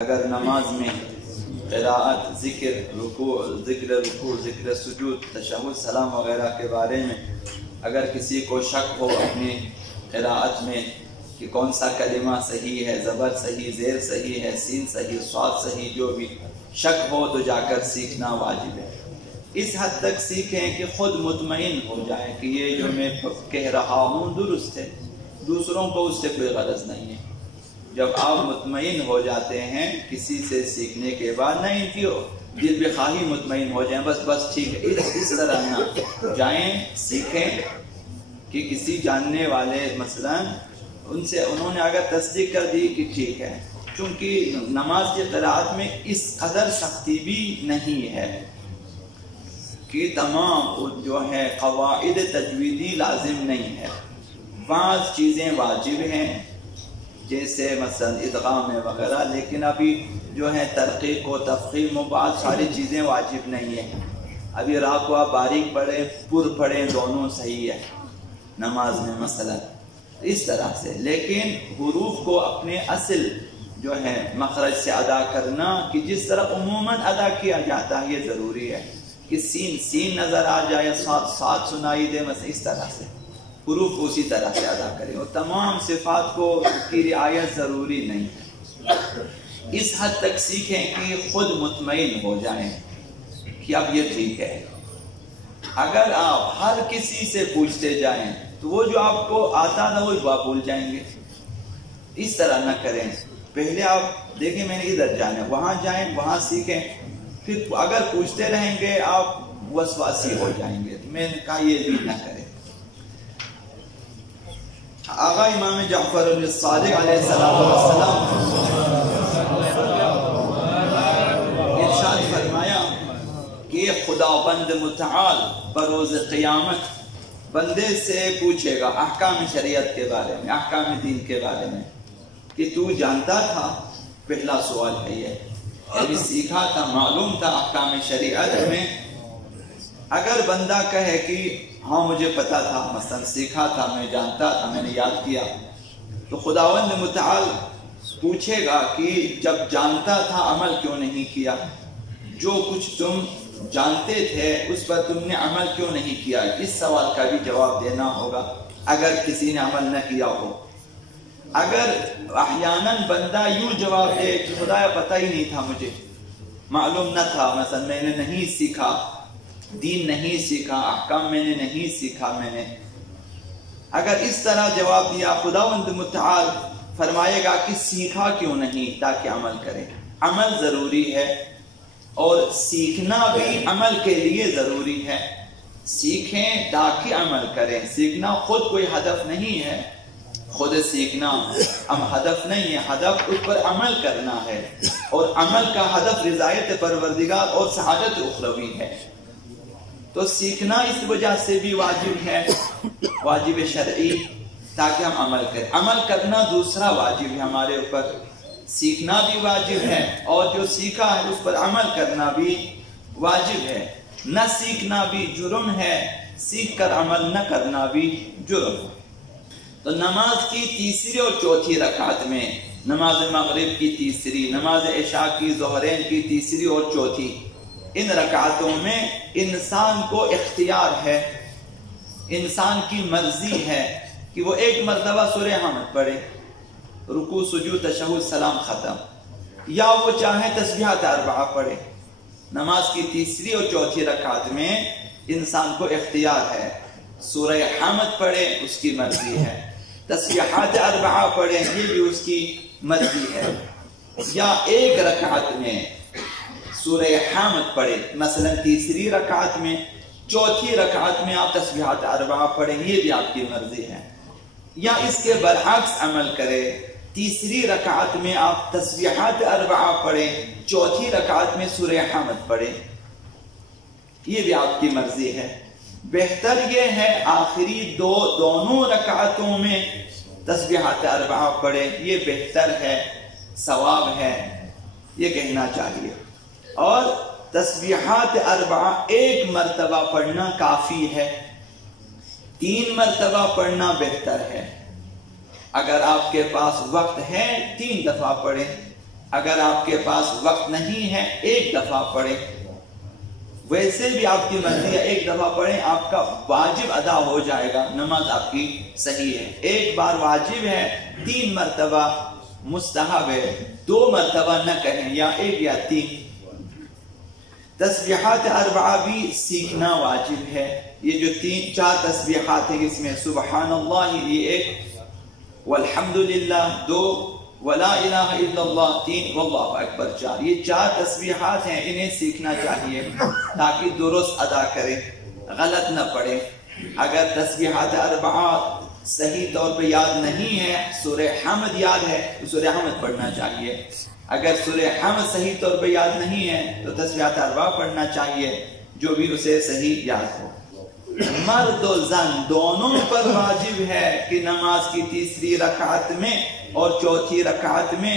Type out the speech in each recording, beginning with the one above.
اگر نماز میں قراءت، ذکر رکوع، ذکر سجود، تشہد، سلام وغیرہ کے بارے میں اگر کسی کو شک ہو اپنی قراءت میں کہ کون سا کلمہ صحیح ہے، زبر صحیح، زیر صحیح ہے، سین صحیح، صاد صحیح، جو بھی شک ہو تو جا کر سیکھنا واجب ہے۔ اس حد تک سیکھیں کہ خود مطمئن ہو جائیں کہ یہ جو میں کہہ رہا ہوں درست ہے، دوسروں کو اس سے کوئی غرض نہیں ہے۔ جب آپ مطمئن ہو جاتے ہیں کسی سے سیکھنے کے بعد، نہ ان کی دل بخواہی مطمئن ہو جائیں بس ٹھیک ہے، اس طرح نہ جائیں، سیکھیں کہ کسی جاننے والے مثلا ان سے انہوں نے اگر تصدیق کر دی کہ ٹھیک ہے، چونکہ نماز کی قراءت میں اس قدر سختی بھی نہیں ہے کہ تمام جو ہے قواعد تجویدی لازم نہیں ہے، بعض چیزیں واجب ہیں جیسے مثلا ادغام وغیرہ، لیکن ابھی جو ہے ترقیق و تفخیم و بعض ساری چیزیں واجب نہیں ہیں۔ ابھی را کو آپ باریک پڑھیں، پر پڑھیں، دونوں صحیح ہے نماز میں مثلا اس طرح سے، لیکن حروف کو اپنے اصل جو ہے مخرج سے ادا کرنا کہ جس طرح عموماً ادا کیا جاتا ہے یہ ضروری ہے کہ سین نظر آ جائے، صاد سنائی دے، مثلا اس طرح سے حروف اسی طرح سے ادا کریں، اور تمام صفات کو کی رعایت ضروری نہیں ہے۔ اس حد تک سیکھیں کہ خود مطمئن ہو جائیں کہ اب یہ ٹھیک ہے۔ اگر آپ ہر کسی سے پوچھتے جائیں تو وہ جو آپ کو آتا تھا وہ آپ بھول جائیں گے۔ اس طرح نہ کریں، پہلے آپ دیکھیں میں نے ادھر جانا ہے، وہاں جائیں، وہاں سیکھیں، پھر اگر پوچھتے رہیں گے آپ وسواسی ہو جائیں گے۔ میں نے کہا یہ بھی نہ کریں۔ آقا امام جعفر الصادق علیہ السلام ارشاد فرمایا کہ خداوند متعال بروز قیامت بندے سے پوچھے گا احکام شریعت کے بارے میں، احکام دین کے بارے میں کہ تو جانتا تھا؟ پہلا سوال ہے یہ، یعنی سیکھا تھا، معلوم تھا احکام شریعت میں؟ اگر بندہ کہے کہ ہاں مجھے پتا تھا، مثلا سیکھا تھا، میں جانتا تھا، میں نے یاد کیا، تو خداوند متعال پوچھے گا کہ جب جانتا تھا عمل کیوں نہیں کیا؟ جو کچھ تم جانتے تھے اس پر تم نے عمل کیوں نہیں کیا؟ اس سوال کا بھی جواب دینا ہوگا اگر کسی نے عمل نہ کیا ہو۔ اگر احیاناً بندہ یوں جواب دے کہ خدایا پتہ ہی نہیں تھا، مجھے معلوم نہ تھا، مثلا میں نے نہیں سیکھا، دین نہیں سیکھا، احکام میں نے نہیں سیکھا، میں نے اگر اس طرح جواب دیا، خداوند متعال فرمائے گا کہ سیکھا کیوں نہیں تاکہ عمل کرے۔ عمل ضروری ہے اور سیکھنا بھی عمل کے لیے ضروری ہے۔ سیکھیں تاکہ عمل کریں، سیکھنا خود کوئی ہدف نہیں ہے، خود سیکھنا ہدف نہیں ہے، ہدف اس پر عمل کرنا ہے، اور عمل کا ہدف رضایت پروردگار اور سعادت اخروی ہے۔ تو سیکھنا اس وجہ سے بھی واجب ہے، واجب شرعی، تاکہ ہم عمل کریں۔ عمل کرنا دوسرا واجب ہے ہمارے اوپر، سیکھنا بھی واجب ہے اور جو سیکھا ہے اس پر عمل کرنا بھی واجب ہے۔ نہ سیکھنا بھی جرم ہے، سیکھ کر عمل نہ کرنا بھی جرم ہے۔ تو نماز کی تیسری اور چوتھی رکعت میں، نماز مغرب کی تیسری، نماز عشاء کی، ظہرین کی تیسری اور چوتھی، ان رکعتوں میں انسان کو اختیار ہے، انسان کی مرضی ہے کہ وہ ایک مرتبہ سورہ حمد پڑھے، رکوع سجود تشہد سلام ختم، یا وہ چاہے تسبیحات اربعہ پڑھے۔ نماز کی تیسری اور چوتھی رکعت میں انسان کو اختیار ہے، سورہ حمد پڑھے اس کی مرضی ہے، تسبیحات اربعہ پڑھے یہ بھی اس کی مرضی ہے، یا ایک رکعت میں سورہ حمد پڑھے، مثلا تیسری رکعت میں، چوتھی رکعت میں آپ تسبیحات اربعہ پڑھیں، یہ بھی آپ کی مرضی ہے، یا اس کے برعکس عمل کرے، تیسری رکعت میں آپ تسبیحات اربعہ پڑھیں، چوتھی رکعت میں سورہ حمد پڑھیں، یہ بھی آپ کی مرضی ہے۔ بہتر یہ ہے آخری دونوں رکعتوں میں تسبیحات اربعہ پڑھیں، یہ بہتر ہے، ثواب ہے، یہ کہنا چاہیے۔ اور تسبیحات اربعہ ایک مرتبہ پڑھنا کافی ہے، 3 مرتبہ پڑھنا بہتر ہے۔ اگر آپ کے پاس وقت ہے 3 دفعہ پڑھیں، اگر آپ کے پاس وقت نہیں ہے ایک دفعہ پڑھیں، ویسے بھی آپ کی مرضی ہے ایک دفعہ پڑھیں، آپ کا واجب ادا ہو جائے گا، نماز آپ کی صحیح ہے۔ ایک بار واجب ہے، 3 مرتبہ مستحب ہے، 2 مرتبہ نہ کہیں، یا 1 یا 3۔ تسبیحات 4 بھی سیکھنا واجب ہے۔ یہ جو 4 تسبیحات ہیں، اس میں سبحان اللہ یہ 1، والحمدللہ 2، ولا الہ الا اللہ 3، واللہ اکبر 4۔ یہ 4 تسبیحات ہیں، انہیں سیکھنا چاہیے تاکہ درست ادا کریں، غلط نہ پڑھیں۔ اگر تسبیحات 4 صحیح طور پہ یاد نہیں ہے، سورہ حمد یاد ہے تو سورہ حمد پڑھنا چاہیے۔ اگر سورہ حمد صحیح طور پہ یاد نہیں ہے تو تسبیحات 4 پڑھنا چاہیے، جو بھی اسے صحیح یاد ہو۔ مرد و زن دونوں پر واجب ہے کہ نماز کی تیسری رکعت میں اور چوتھی رکعت میں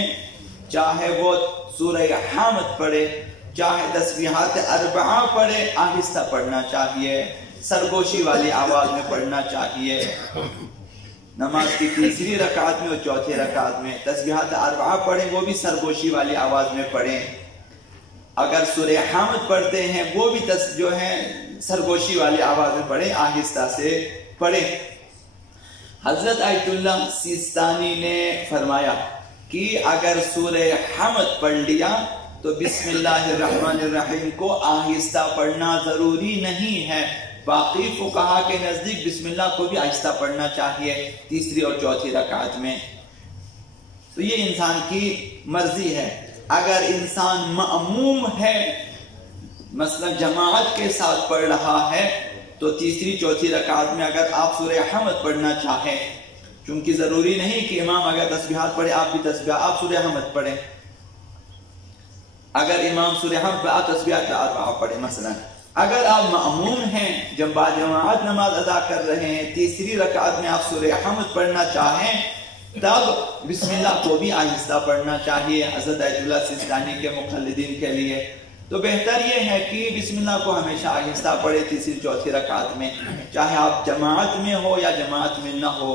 چاہے وہ سورہ حمد پڑھے، چاہے تسبیحات 4 پڑھے، آہستہ پڑھنا چاہیے، سرگوشی والی آواز میں پڑھنا چاہیے۔ نماز کی تیسری رکعت میں اور چوتھی رکعت میں تسبیحات 4 پڑھیں، وہ بھی سرگوشی والی آواز میں پڑھیں۔ اگر سورہ حمد پڑھتے ہیں وہ بھی جو ہے سرگوشی والی آواز میں پڑھیں، آہستہ سے پڑھیں۔ حضرت آیت اللہ سیستانی نے فرمایا کہ اگر سورہ حمد پڑھ لیا تو بسم اللہ الرحمن الرحیم کو آہستہ پڑھنا ضروری نہیں ہے، باقی فقہا کے نزدیک بسم اللہ کو بھی آہستہ پڑھنا چاہیے تیسری اور چوتھی رکعت میں۔ تو یہ انسان کی مرضی ہے۔ اگر انسان مأموم ہے، مثلا جماعت کے ساتھ پڑھ رہا ہے، تو تیسری چوتھی رکعت میں اگر آپ سورہ حمد پڑھنا چاہیں، چونکہ ضروری نہیں کہ امام اگر تسبیحات پڑھے آپ بھی آپ سورہ حمد پڑھیں۔ اگر امام سورہ حمد پہ آپ تسبیحات 4 پڑھیں مثلا۔ اگر آپ مأموم ہیں، جب باجماعت نماز ادا کر رہے ہیں، تیسری رکعت میں آپ سورہ حمد پڑھنا چاہیں، تب بسم اللہ کو بھی آہستہ پڑھنا چاہیے حضرت آیت اللہ سیستانی کے مقلدین کے لیے۔ تو بہتر یہ ہے کہ بسم اللہ کو ہمیشہ آہستہ پڑھے تیسری چوتھی رکعت میں، چاہے آپ جماعت میں ہو یا جماعت میں نہ ہو۔